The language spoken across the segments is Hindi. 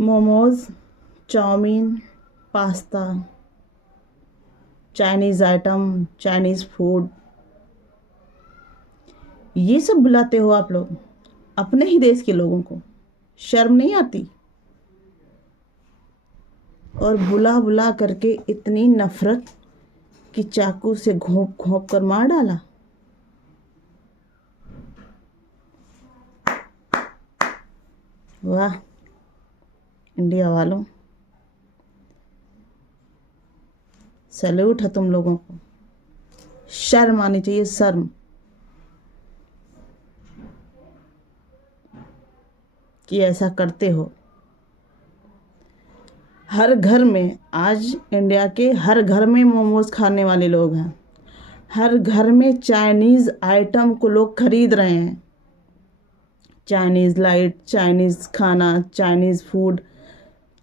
Momos, chow mein, pasta, Chinese item, Chinese food, ये सब बुलाते हो आप लोग अपने ही देश के लोगों को। शर्म नहीं आती? और बुला बुला करके इतनी नफरत कि चाकू से घोंप घोंप कर मार डाला। वाह इंडिया वालों, सैल्यूट है तुम लोगों को। शर्म आनी चाहिए, शर्म कि ऐसा करते हो। हर घर में आज इंडिया के हर घर में मोमोज खाने वाले लोग हैं। हर घर में चाइनीज़ आइटम को लोग खरीद रहे हैं। चाइनीज़ लाइट, चाइनीज़ खाना, चाइनीज़ फूड,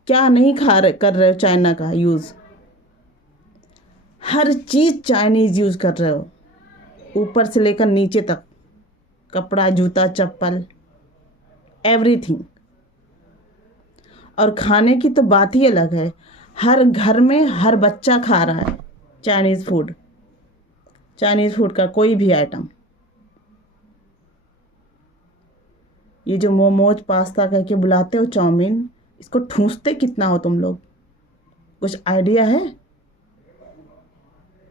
क्या नहीं कर रहे हो चाइना का यूज़। हर चीज़ चाइनीज़ यूज़ कर रहे हो, ऊपर से लेकर नीचे तक, कपड़ा, जूता, चप्पल, एवरीथिंग। और खाने की तो बात ही अलग है। हर घर में हर बच्चा खा रहा है चाइनीज़ फूड, चाइनीज़ फूड का कोई भी आइटम। ये जो मोमोज, पास्ता कह के बुलाते हो, चाउमीन, इसको ठूंसते कितना हो तुम लोग? कुछ आइडिया है?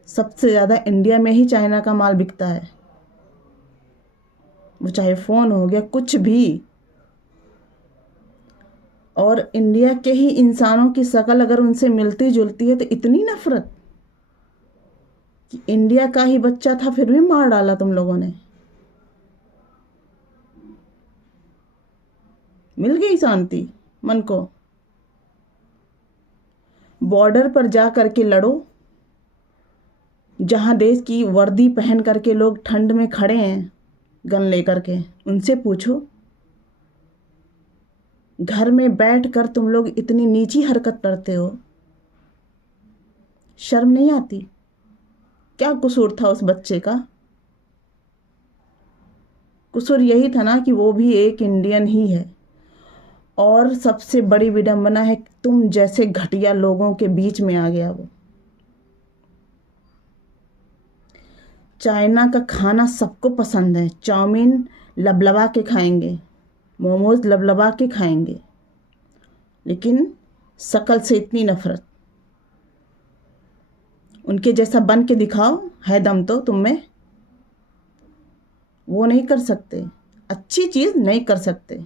सबसे ज़्यादा इंडिया में ही चाइना का माल बिकता है, वो चाहे फ़ोन हो गया, कुछ भी। और इंडिया के ही इंसानों की शक्ल अगर उनसे मिलती जुलती है तो इतनी नफरत कि इंडिया का ही बच्चा था फिर भी मार डाला तुम लोगों ने। मिल गई शांति मन को? बॉर्डर पर जा करके लड़ो, जहां देश की वर्दी पहन करके लोग ठंड में खड़े हैं गन लेकर के, उनसे पूछो। घर में बैठकर तुम लोग इतनी नीची हरकत करते हो, शर्म नहीं आती? क्या कसूर था उस बच्चे का? कसूर यही था ना कि वो भी एक इंडियन ही है। और सबसे बड़ी विडंबना है कि तुम जैसे घटिया लोगों के बीच में आ गया वो। चाइना का खाना सबको पसंद है, चाउमीन लबलबा के खाएंगे, मोमोज लबलबा के खाएंगे, लेकिन शक्ल से इतनी नफरत। उनके जैसा बन के दिखाओ, है दम तो तुम में। वो नहीं कर सकते, अच्छी चीज़ नहीं कर सकते।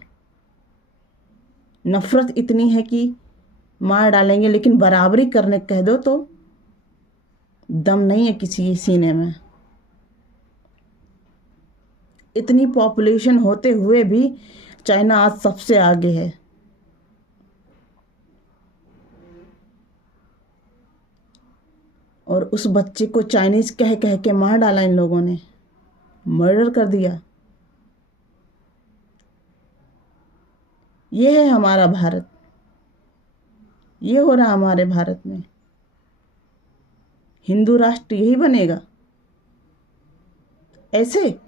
नफरत इतनी है कि मार डालेंगे, लेकिन बराबरी करने कह दो तो दम नहीं है किसी सीने में। इतनी पॉपुलेशन होते हुए भी चाइना आज सबसे आगे है। और उस बच्चे को चाइनीज़ कह कह के मार डाला इन लोगों ने, मर्डर कर दिया। ये है हमारा भारत, ये हो रहा हमारे भारत में। हिंदू राष्ट्र यही बनेगा ऐसे?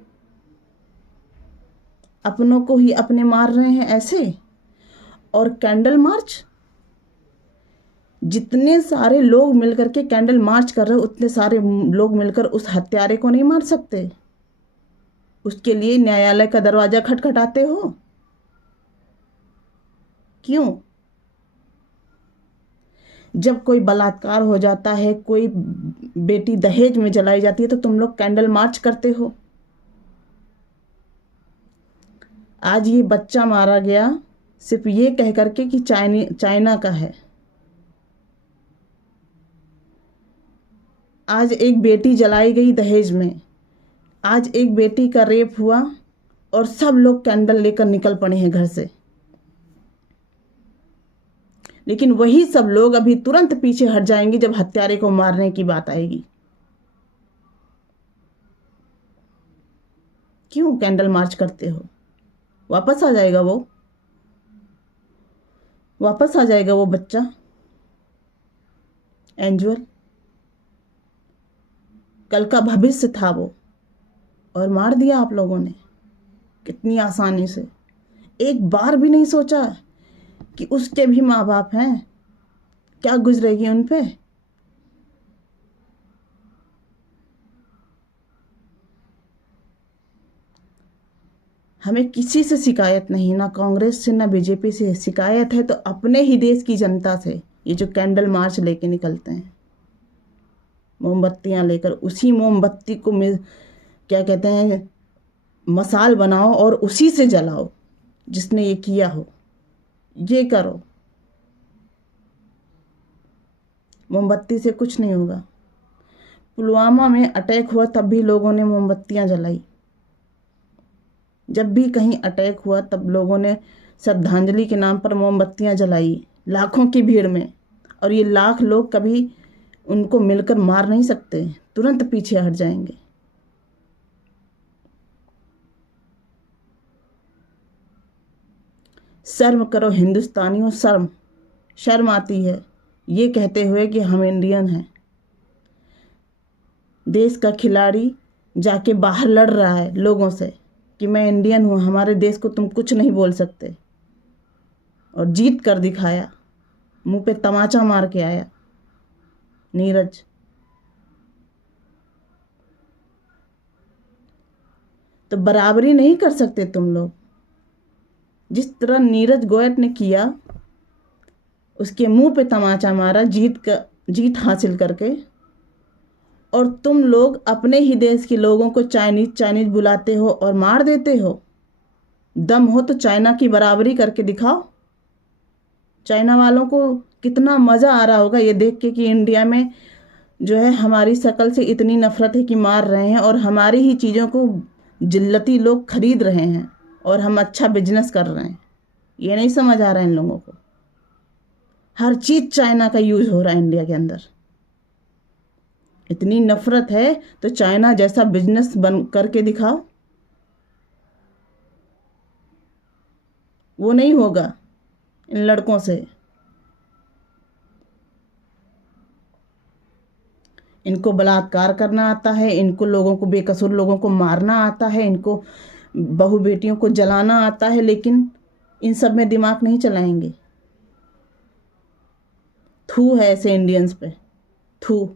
अपनों को ही अपने मार रहे हैं ऐसे? और कैंडल मार्च, जितने सारे लोग मिलकर के कैंडल मार्च कर रहे हो, उतने सारे लोग मिलकर उस हत्यारे को नहीं मार सकते? उसके लिए न्यायालय का दरवाजा खटखटाते हो? क्यों? जब कोई बलात्कार हो जाता है, कोई बेटी दहेज में जलाई जाती है, तो तुम लोग कैंडल मार्च करते हो। आज ये बच्चा मारा गया सिर्फ ये कह करके कि चाइना का है। आज एक बेटी जलाई गई दहेज में, आज एक बेटी का रेप हुआ और सब लोग कैंडल लेकर निकल पड़े हैं घर से। लेकिन वही सब लोग अभी तुरंत पीछे हट जाएंगे जब हत्यारे को मारने की बात आएगी। क्यों कैंडल मार्च करते हो? वापस आ जाएगा वो, वापस आ जाएगा वो बच्चा एंजुअल। कल का भविष्य था वो, और मार दिया आप लोगों ने कितनी आसानी से। एक बार भी नहीं सोचा कि उसके भी माँ बाप हैं, क्या गुजरेगी उन पे? हमें किसी से शिकायत नहीं, ना कांग्रेस से ना बीजेपी से। शिकायत है तो अपने ही देश की जनता से। ये जो कैंडल मार्च लेके निकलते हैं मोमबत्तियां लेकर, उसी मोमबत्ती को क्या कहते हैं, मसाल बनाओ और उसी से जलाओ। जिसने ये किया हो ये करो। मोमबत्ती से कुछ नहीं होगा। पुलवामा में अटैक हुआ तब भी लोगों ने मोमबत्तियां जलाई। जब भी कहीं अटैक हुआ तब लोगों ने श्रद्धांजलि के नाम पर मोमबत्तियां जलाई, लाखों की भीड़ में। और ये लाख लोग कभी उनको मिलकर मार नहीं सकते, तुरंत पीछे हट जाएंगे। शर्म करो हिंदुस्तानियों, शर्म शर्म आती है ये कहते हुए कि हम इंडियन हैं। देश का खिलाड़ी जाके बाहर लड़ रहा है लोगों से कि मैं इंडियन हूँ, हमारे देश को तुम कुछ नहीं बोल सकते। और जीत कर दिखाया, मुंह पे तमाचा मार के आया नीरज। तो बराबरी नहीं कर सकते तुम लोग। जिस तरह नीरज गोयल ने किया, उसके मुंह पे तमाचा मारा जीत हासिल करके। और तुम लोग अपने ही देश के लोगों को चाइनीज चाइनीज बुलाते हो और मार देते हो। दम हो तो चाइना की बराबरी करके दिखाओ। चाइना वालों को कितना मज़ा आ रहा होगा ये देख के कि इंडिया में जो है हमारी शक्ल से इतनी नफरत है कि मार रहे हैं, और हमारी ही चीज़ों को जिल्लती लोग खरीद रहे हैं और हम अच्छा बिजनेस कर रहे हैं। ये नहीं समझ आ रहा है इन लोगों को। हर चीज़ चाइना का यूज हो रहा है इंडिया के अंदर। इतनी नफरत है तो चाइना जैसा बिजनेस बन करके दिखाओ। वो नहीं होगा इन लड़कों से। इनको बलात्कार करना आता है, इनको लोगों को, बेकसूर लोगों को मारना आता है, इनको बहू बेटियों को जलाना आता है, लेकिन इन सब में दिमाग नहीं चलाएंगे। थू है ऐसे इंडियंस पे, थू।